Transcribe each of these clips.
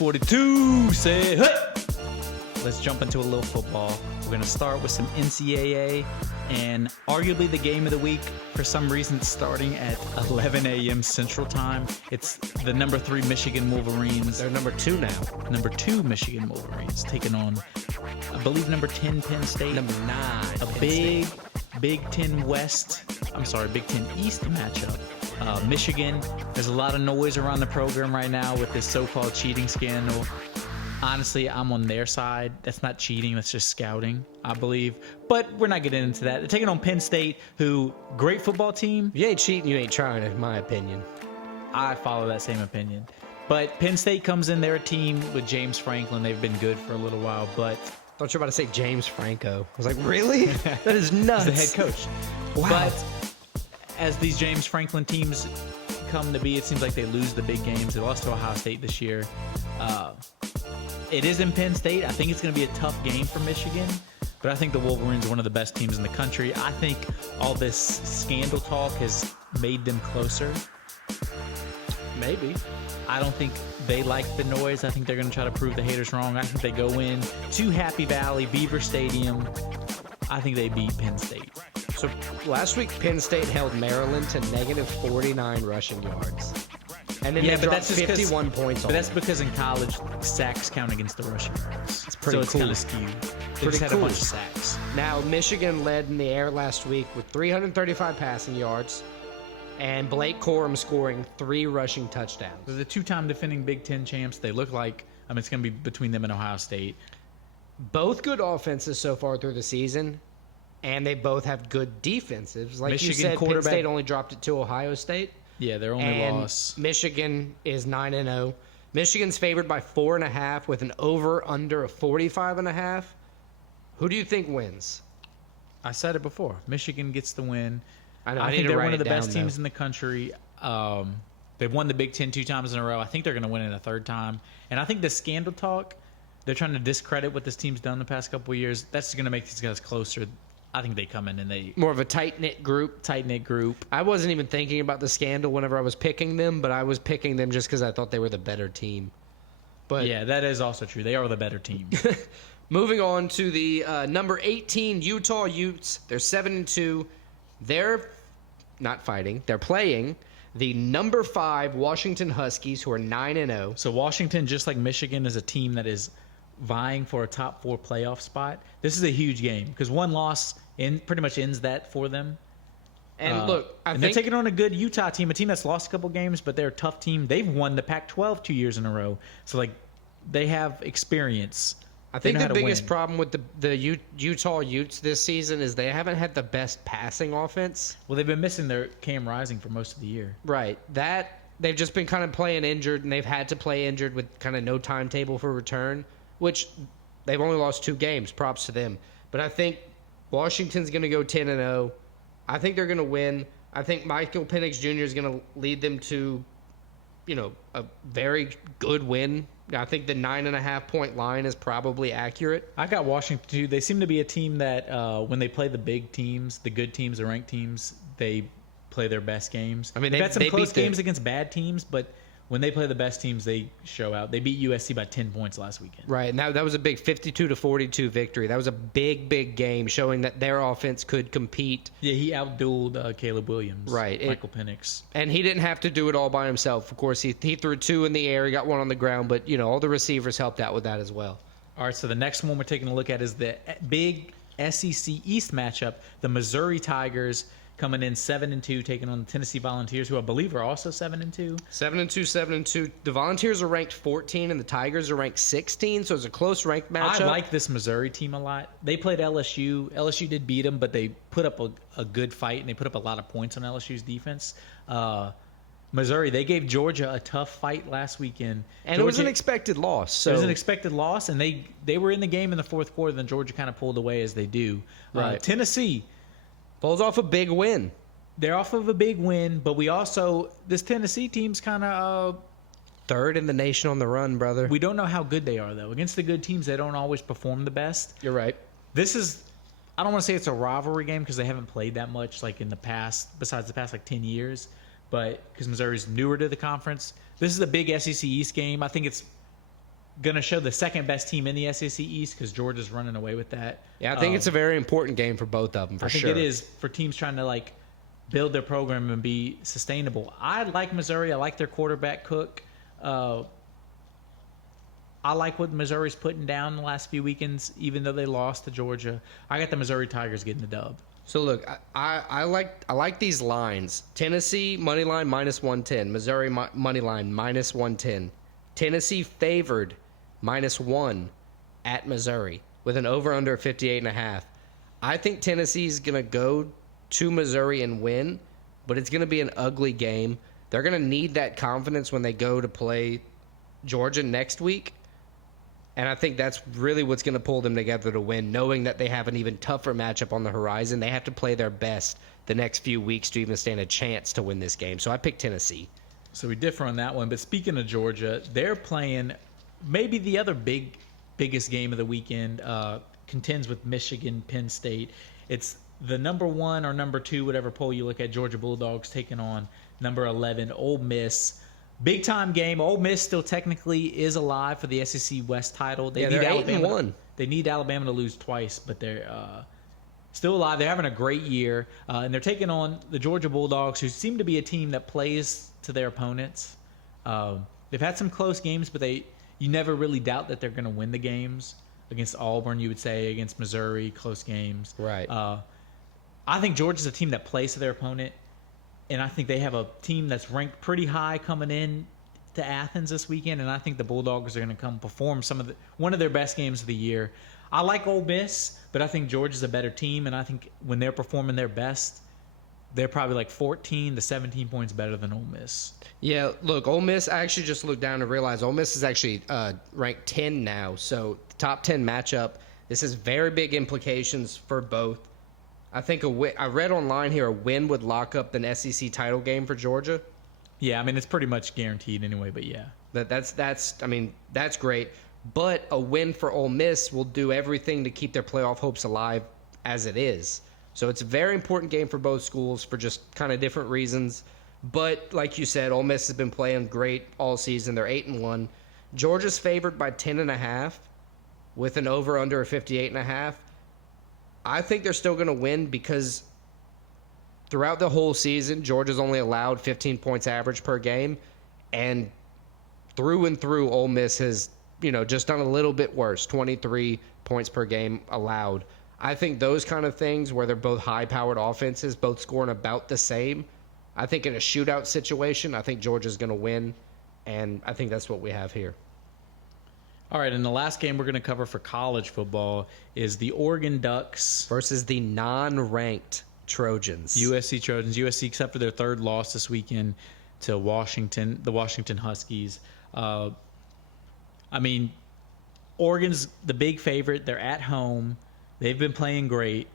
142. Say hey. Let's jump into a little football. We're going to start with some NCAA and arguably the game of the week. For some reason, it's starting at 11 a.m. Central Time. It's the number 3 Michigan Wolverines. They're number 2 now. Number 2 Michigan Wolverines taking on, I believe, number 10 Penn State. Number 9. A big Big Ten East matchup. Michigan, there's a lot of noise around the program right now with this so-called cheating scandal. Honestly, I'm on their side. That's not cheating. That's just scouting, I believe. But we're not getting into that. They're taking on Penn State, who, great football team. If you ain't cheating, you ain't trying, in my opinion. I follow that same opinion. But Penn State comes in, they're a team with James Franklin. They've been good for a little while, but... I thought you were about to say James Franco. I was like, really? That is nuts. He's the head coach. Wow. But as these James Franklin teams come to be, it seems like they lose the big games. They lost to Ohio State this year. It is in Penn State. I think it's going to be a tough game for Michigan, but I think the Wolverines are one of the best teams in the country. I think all this scandal talk has made them closer. Maybe. I don't think they like the noise. I think they're going to try to prove the haters wrong. I think they go in to Happy Valley, Beaver Stadium. I think they beat Penn State. So last week, Penn State held Maryland to negative 49 rushing yards. And then they dropped 51 points on But that's because in college, sacks count against the rushing yards. It's pretty cool. So it's kind of skewed. They just had a bunch of sacks. Now, Michigan led in the air last week with 335 passing yards and Blake Corum scoring 3 rushing touchdowns. They're the 2-time defending Big Ten champs. They look like, it's going to be between them and Ohio State. Both good offenses so far through the season, and they both have good defenses. Like Michigan, you said, Penn State only dropped it to Ohio State. Yeah, their only loss. Michigan is 9-0. Michigan's favored by 4.5 with an over/under of 45.5. Who do you think wins? I said it before. Michigan gets the win. I think they're one of the best teams in the country. They've won the Big Ten 2 times in a row. I think they're going to win it a 3rd time. And I think the scandal talk, they're trying to discredit what this team's done the past couple of years. That's going to make these guys closer. I think they come in and they... More of a tight-knit group. I wasn't even thinking about the scandal whenever I was picking them, but I was picking them just because I thought they were the better team. But yeah, that is also true. They are the better team. Moving on to the number 18 Utah Utes. They're 7-2. They're not fighting. They're playing the number 5 Washington Huskies, who are 9-0. So Washington, just like Michigan, is a team that is vying for a top 4 playoff spot. This is a huge game because one loss pretty much ends that for them. And look, I think they're taking on a good Utah team, a team that's lost a couple games, but they're a tough team. They've won the Pac-12 2 years in a row, so they have experience. I think the biggest problem with the Utah Utes this season is they haven't had the best passing offense. Well, they've been missing their Cam Rising for most of the year. Right. They've just been kind of playing injured, and they've had to play injured with kind of no timetable for return, which they've only lost 2 games. Props to them. But I think Washington's going to go 10-0. I think they're going to win. I think Michael Penix Jr. is going to lead them to, a very good win. I think the 9.5-point line is probably accurate. I got Washington too. They seem to be a team that when they play the big teams, the good teams, the ranked teams, they play their best games. They've had some close games against bad teams, but when they play the best teams, they show out. They beat USC by 10 points last weekend. Right, and that was a big 52-42 victory. That was a big, big game showing that their offense could compete. Yeah, he outdueled Caleb Williams. Right. Michael Penix. And he didn't have to do it all by himself. Of course, he threw 2 in the air. He got 1 on the ground, but, all the receivers helped out with that as well. All right, so the next one we're taking a look at is the big SEC East matchup, the Missouri Tigers coming in 7-2, taking on the Tennessee Volunteers, who I believe are also 7-2. 7-2. The Volunteers are ranked 14, and the Tigers are ranked 16, so it's a close ranked matchup. I like this Missouri team a lot. They played LSU. LSU did beat them, but they put up a good fight, and they put up a lot of points on LSU's defense. Missouri, they gave Georgia a tough fight last weekend. And it was an expected loss. It was an expected loss, and they were in the game in the 4th quarter, then Georgia kind of pulled away as they do. Right. Tennessee pulls off a big win. They're off of a big win, but this Tennessee team's kind of 3rd in the nation on the run, brother. We don't know how good they are, though. Against the good teams, they don't always perform the best. You're right. I don't want to say it's a rivalry game because they haven't played that much in the past, besides the past 10 years, but because Missouri's newer to the conference. This is a big SEC East game. I think it's going to show the second best team in the SEC East because Georgia's running away with that. Yeah, I think it's a very important game for both of them, for sure. I think it is for teams trying to, like, build their program and be sustainable. I like Missouri. I like their quarterback, Cook. I like what Missouri's putting down the last few weekends, even though they lost to Georgia. I got the Missouri Tigers getting the dub. So look, I like these lines. Tennessee money line -110, Missouri money line -110. Tennessee favored -1 at Missouri with an over under 58.5. I think Tennessee's gonna go to Missouri and win, but it's gonna be an ugly game. They're gonna need that confidence when they go to play Georgia next week. And I think that's really what's going to pull them together to win, knowing that they have an even tougher matchup on the horizon. They have to play their best the next few weeks to even stand a chance to win this game. So I picked Tennessee. So we differ on that one. But speaking of Georgia, they're playing maybe the other biggest game of the weekend, contends with Michigan, Penn State. It's the number 1 or number 2, whatever poll you look at, Georgia Bulldogs taking on number 11, Ole Miss. Big time game. Ole Miss still technically is alive for the SEC West title. They need Alabama. 8-1. They need Alabama to lose twice, but they're still alive. They're having a great year, and they're taking on the Georgia Bulldogs, who seem to be a team that plays to their opponents. They've had some close games, but you never really doubt that they're going to win the games. Against Auburn, you would say, against Missouri, close games. Right. I think Georgia's a team that plays to their opponent. And I think they have a team that's ranked pretty high coming in to Athens this weekend, and I think the Bulldogs are going to come perform one of their best games of the year. I like Ole Miss, but I think Georgia's a better team, and I think when they're performing their best, they're probably like 14 to 17 points better than Ole Miss. Yeah, look, Ole Miss, I actually just looked down and realized Ole Miss is actually ranked 10 now. So top 10 matchup. This has very big implications for both. I think I read online here a win would lock up an SEC title game for Georgia. Yeah, I mean it's pretty much guaranteed anyway, but yeah. That's great. But a win for Ole Miss will do everything to keep their playoff hopes alive as it is. So it's a very important game for both schools for just kind of different reasons. But like you said, Ole Miss has been playing great all season. They're 8-1. Georgia's favored by 10.5 with an over under of 58.5. I think they're still going to win because throughout the whole season, Georgia's only allowed 15 points average per game, and through and through, Ole Miss has, just done a little bit worse, 23 points per game allowed. I think those kind of things where they're both high-powered offenses, both scoring about the same, I think in a shootout situation, I think Georgia's going to win, and I think that's what we have here. All right, and the last game we're going to cover for college football is the Oregon Ducks versus the non-ranked Trojans. USC Trojans. USC, except for their third loss this weekend to the Washington Huskies. Oregon's the big favorite. They're at home. They've been playing great.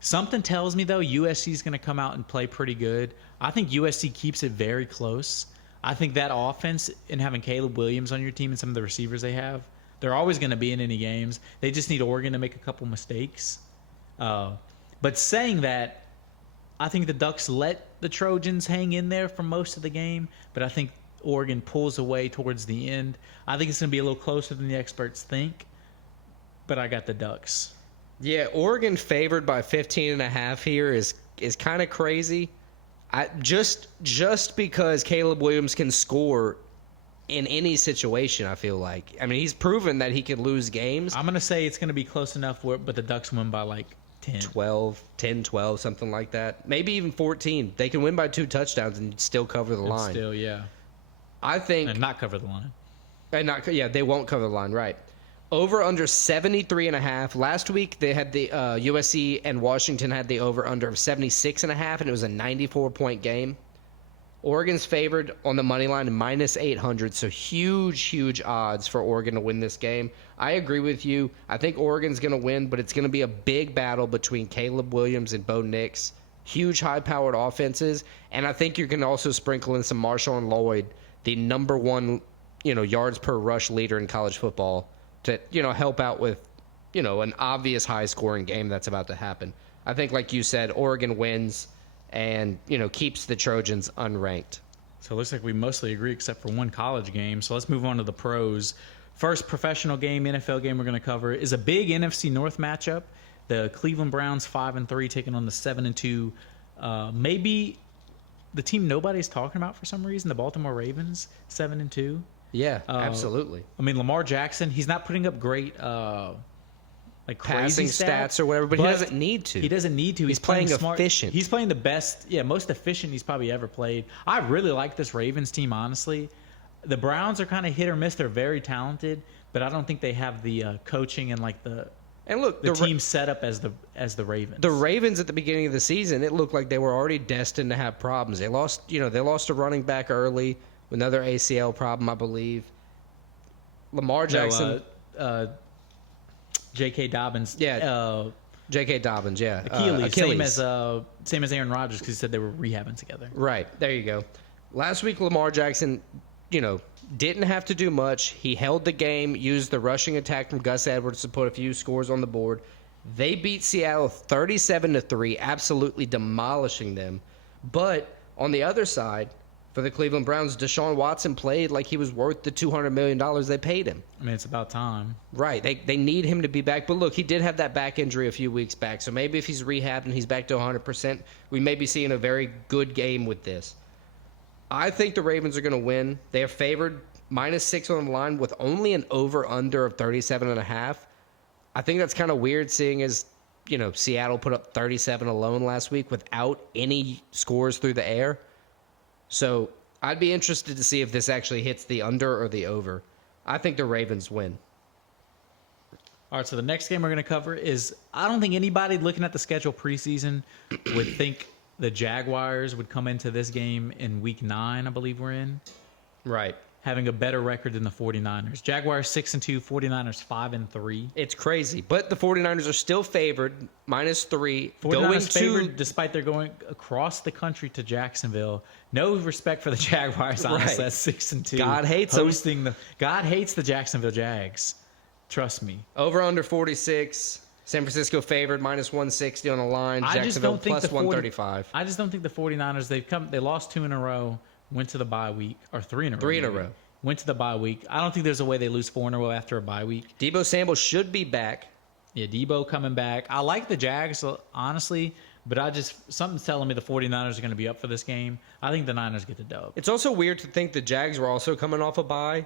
Something tells me, though, USC's going to come out and play pretty good. I think USC keeps it very close. I think that offense and having Caleb Williams on your team and some of the receivers they have, they're always going to be in any games. They just need Oregon to make a couple mistakes. But saying that, I think the Ducks let the Trojans hang in there for most of the game, but I think Oregon pulls away towards the end. I think it's going to be a little closer than the experts think, but I got the Ducks. Yeah, Oregon favored by 15.5 here is kind of crazy. Just because Caleb Williams can score in any situation, I feel like. I mean, he's proven that he can lose games. I'm going to say it's going to be close enough, but the Ducks win by like 10. 12, something like that. Maybe even 14. They can win by 2 touchdowns and still cover the line. Still, yeah. I think... And not cover the line. They won't cover the line, right. Over under 73.5. Last week they had the USC and Washington had the over under of 76.5, and it was a 94-point game. Oregon's favored on the money line -800, so huge odds for Oregon to win this game. I agree with you. I think Oregon's going to win, but it's going to be a big battle between Caleb Williams and Bo Nix. Huge high-powered offenses, and I think you can also sprinkle in some Marshawn Lloyd, the number 1, yards per rush leader in college football, to help out with an obvious high-scoring game that's about to happen. I think, like you said, Oregon wins and keeps the Trojans unranked. So it looks like we mostly agree except for one college game. So let's move on to the pros. First professional game, NFL game we're going to cover is a big NFC North matchup. The Cleveland Browns 5-3 taking on the 7-2. Maybe the team nobody's talking about for some reason, the Baltimore Ravens 7-2. Yeah, absolutely. I mean, Lamar Jackson, he's not putting up great like Passing crazy stats or whatever, but he doesn't need to. He doesn't need to. He's playing smart. efficient. He's playing the best, most efficient he's probably ever played. I really like this Ravens team, honestly. The Browns are kind of hit or miss. They're very talented, but I don't think they have the coaching and like the team set up as the Ravens. The Ravens at the beginning of the season, it looked like they were already destined to have problems. They lost a running back early, another ACL problem, I believe. Lamar Jackson, J.K. Dobbins, J.K. Dobbins, Achilles. Same as Aaron Rodgers because he said they were rehabbing together. Right, there you go. Last week, Lamar Jackson, didn't have to do much. He held the game, used the rushing attack from Gus Edwards to put a few scores on the board. They beat Seattle 37-3, absolutely demolishing them. But on the other side, for the Cleveland Browns, Deshaun Watson played like he was worth the $200 million they paid him. I mean, it's about time. Right. They need him to be back. But look, he did have that back injury a few weeks back. So maybe if he's rehabbed and he's back to 100%, we may be seeing a very good game with this. I think the Ravens are going to win. They are favored -6 on the line with only an over-under of 37.5. I think that's kind of weird seeing as, Seattle put up 37 alone last week without any scores through the air. So I'd be interested to see if this actually hits the under or the over. I think the Ravens win. All right, so the next game we're going to cover is, I don't think anybody looking at the schedule preseason would think the Jaguars would come into this game in week 9, I believe we're in. Right. Having a better record than the 49ers. Jaguars 6-2, 49ers 5-3. It's crazy, but the 49ers are still favored, -3. 49ers favored despite they're going across the country to Jacksonville. No respect for the Jaguars, honestly. That's 6-2. God hates them. God hates the Jacksonville Jags. Trust me. Over under 46. San Francisco favored -160 on the line. Jacksonville plus 135. I just don't think the 49ers, they lost 2 in a row, went to the bye week, or 3 in a row. 3 in a row. Went to the bye week. I don't think there's a way they lose 4 in a row after a bye week. Debo Samuel should be back. Yeah, Debo coming back. I like the Jags, honestly, but something's telling me the 49ers are going to be up for this game. I think the Niners get the dub. It's also weird to think the Jags were also coming off a bye,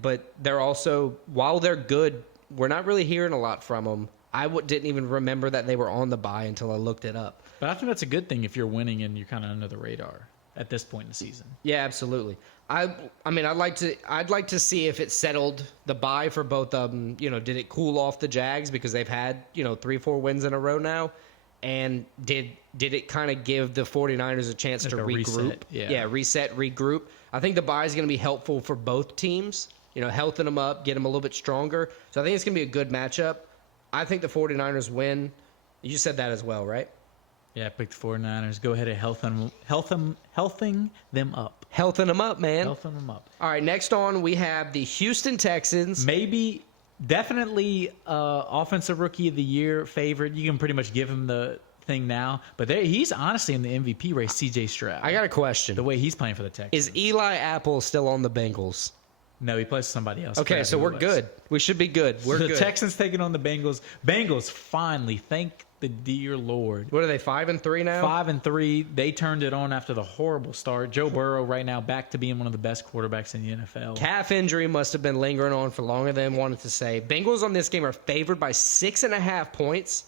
but they're also, while they're good, we're not really hearing a lot from them. I didn't even remember that they were on the bye until I looked it up. But I think that's a good thing if you're winning and you're kind of under the radar at this point in the season. Yeah, absolutely. I mean, I'd like to see if it settled the bye for both of them. Did it cool off the Jags because they've had 3-4 wins in a row now, and did it kind of give the 49ers a chance to regroup? Reset, regroup. I think the bye is going to be helpful for both teams. Healthing them up, get them a little bit stronger. So I think it's going to be a good matchup. I think the 49ers win. You said that as well, right? Yeah, I picked the 49ers. Go ahead and healthing them up. Healthing them up, man. Healthing them up. All right, next on we have the Houston Texans. Definitely offensive rookie of the year favorite. You can pretty much give him the thing now. But he's honestly in the MVP race, C.J. Stroud. I got a question. The way he's playing for the Texans. Is Eli Apple still on the Bengals? No, he plays for somebody else. Okay, so we're good. We should be good. We're good. The Texans taking on the Bengals. Bengals finally, thank the dear Lord. What are they, 5-3 now? 5-3. They turned it on after the horrible start. Joe Burrow right now back to being one of the best quarterbacks in the NFL. Calf injury must have been lingering on for longer than wanted to say. Bengals on this game are favored by 6.5 points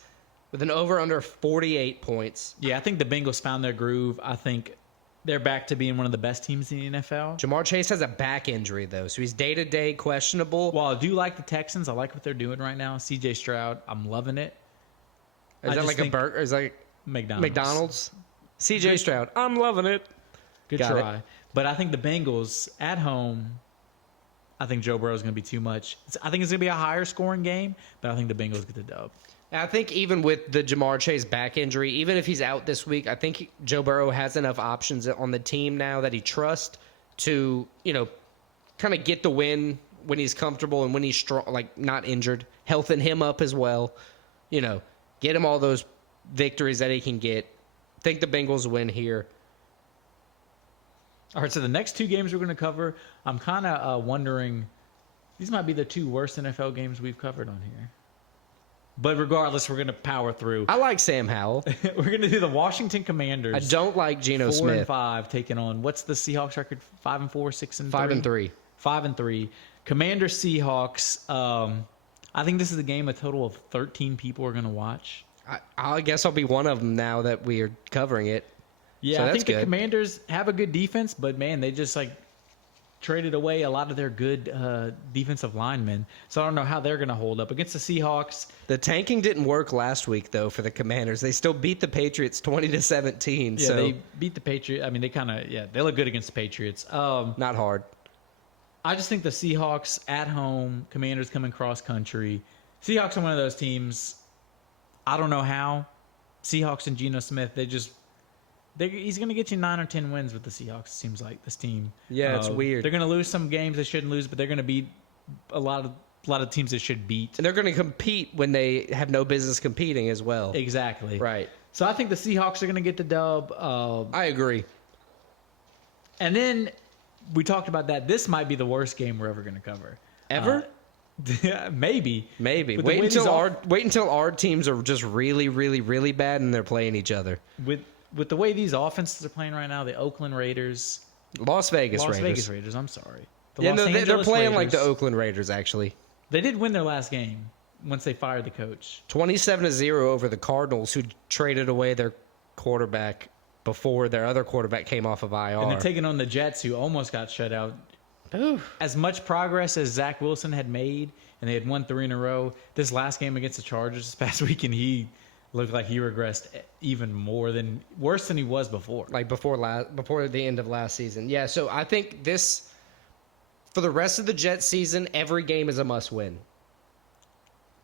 with an over-under 48 points. Yeah, I think the Bengals found their groove. I think they're back to being one of the best teams in the NFL. Jamar Chase has a back injury, though, so he's day-to-day questionable. While I do like the Texans, I like what they're doing right now. C.J. Stroud, I'm loving it. Is that like a burger? Is that McDonald's? C.J. Stroud, I'm loving it. Good try. But I think the Bengals at home, I think Joe Burrow is going to be too much. I think it's going to be a higher scoring game, but I think the Bengals get the dub. I think even with the Jamar Chase back injury, even if he's out this week, I think Joe Burrow has enough options on the team now that he trusts to, kind of get the win when he's comfortable and when he's strong, like not injured, healthing him up as well. Get him all those victories that he can get. I think the Bengals win here. All right, so the next 2 games we're going to cover, I'm kind of wondering These might be the 2 worst NFL games we've covered on here. But regardless, we're going to power through. I like Sam Howell. We're going to do the Washington Commanders. I don't like Geno 4 Smith. and 5 taking on, what's the Seahawks record? 5 and 4, 6 and 3? 5 and 3. 5 and 3. Commanders Seahawks. I think this is a game a total of 13 people are going to watch. I guess I'll be one of them now that we are covering it. Yeah, so I that's think good. the Commanders have a good defense, but man, they just like traded away a lot of their good defensive linemen. So I don't know how they're going to hold up against the Seahawks. The tanking didn't work last week though for the Commanders. They still beat the Patriots 20-17. Yeah, so they beat the Patriots. I mean, they look good against the Patriots. not hard. I just think the Seahawks at home, Commanders coming cross country. Seahawks are one of those teams. I don't know how. Seahawks and Geno Smith, he's going to get you 9 or 10 wins with the Seahawks, it seems like, this team. Yeah, it's weird. They're going to lose some games they shouldn't lose, but they're going to beat a lot of teams they should beat. And they're going to compete when they have no business competing as well. Exactly. Right. So I think the Seahawks are going to get the dub. I agree. And then we talked about that. This might be the worst game we're ever going to cover. Ever? Maybe. Maybe. But Wait until our teams are just really, really, really bad and they're playing each other. With the way these offenses are playing right now, the Oakland Raiders, Las Vegas Raiders. I'm sorry. The Yeah, Los no, they're Angeles playing like the Raiders. Oakland Raiders, actually. They did win their last game once they fired the coach. 27-0 over the Cardinals, who traded away their quarterback before their other quarterback came off of IR. And they're taking on the Jets, who almost got shut out. As much progress as Zach Wilson had made, and they had won 3 in a row, this last game against the Chargers this past weekend, he looked like he regressed even worse than he was before. Like before the end of last season. Yeah, so I think for the rest of the Jets season, every game is a must-win.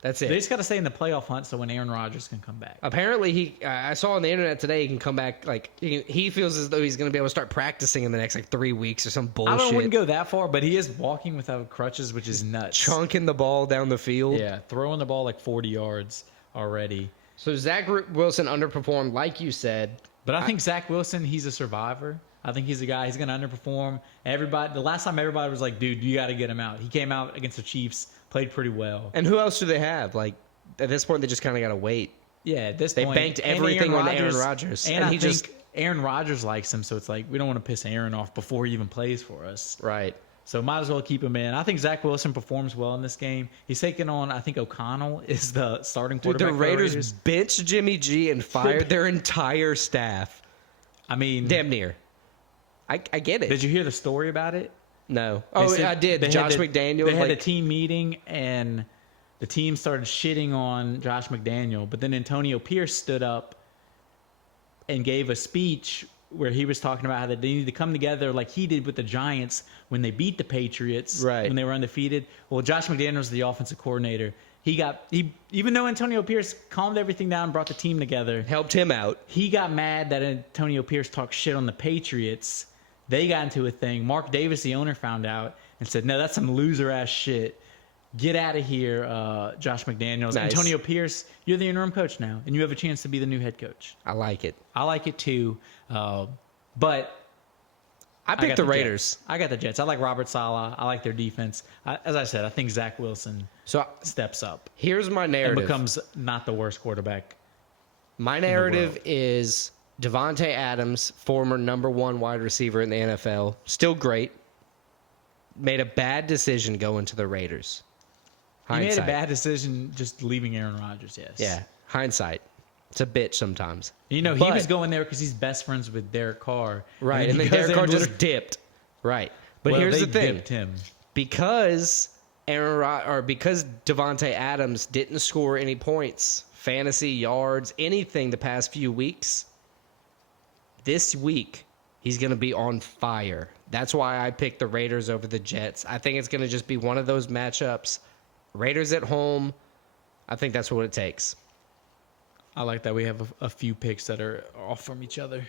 That's it. They just got to stay in the playoff hunt so when Aaron Rodgers can come back. Apparently, I saw on the internet today he can come back. Like he feels as though he's going to be able to start practicing in the next 3 weeks or some bullshit. I wouldn't go that far, but he is walking without crutches, which is nuts. Chunking the ball down the field. Yeah, throwing the ball like 40 yards already. So Zach Wilson underperformed, like you said. But I think Zach Wilson, he's a survivor. I think he's a guy, he's going to underperform. The last time everybody was like, dude, you got to get him out. He came out against the Chiefs, played pretty well. And who else do they have? Like, at this point, they just kind of got to wait. Yeah, at this they point. They banked everything on Aaron Rodgers. And I think Aaron Rodgers likes him, so it's like, we don't want to piss Aaron off before he even plays for us. Right. So might as well keep him in. I think Zach Wilson performs well in this game. He's taking on, I think O'Connell is the starting quarterback. Dude, the Raiders benched Jimmy G and fired their entire staff. I mean, damn near. I get it. Did you hear the story about it? No. I did. Josh McDaniel. They had a team meeting, and the team started shitting on Josh McDaniel. But then Antonio Pierce stood up and gave a speech where he was talking about how they need to come together like he did with the Giants when they beat the Patriots, right, when they were undefeated. Well, Josh McDaniel was the offensive coordinator. Even though Antonio Pierce calmed everything down, brought the team together, helped him out, he got mad that Antonio Pierce talked shit on the Patriots. They got into a thing. Mark Davis, the owner, found out and said, no, that's some loser-ass shit. Get out of here, Josh McDaniels. Nice. Antonio Pierce, you're the interim coach now, and you have a chance to be the new head coach. I like it. I like it too. But I picked the Raiders. I got the Jets. I like Robert Saleh. I like their defense. As I said, I think Zach Wilson steps up. Here's my narrative. And becomes not the worst quarterback. My narrative is Devontae Adams, former number 1 wide receiver in the NFL, still great, made a bad decision going to the Raiders. He made a bad decision just leaving Aaron Rodgers, yes. Yeah, hindsight. It's a bitch sometimes. He was going there because he's best friends with Derek Carr. Right, and then Derek Carr just dipped. Right. But here's the thing. Dipped him. Because Devontae Adams didn't score any points, fantasy yards, anything the past few weeks, this week he's going to be on fire. That's why I picked the Raiders over the Jets. I think it's going to just be one of those matchups. Raiders at home. I think that's what it takes. I like that we have a few picks that are off from each other.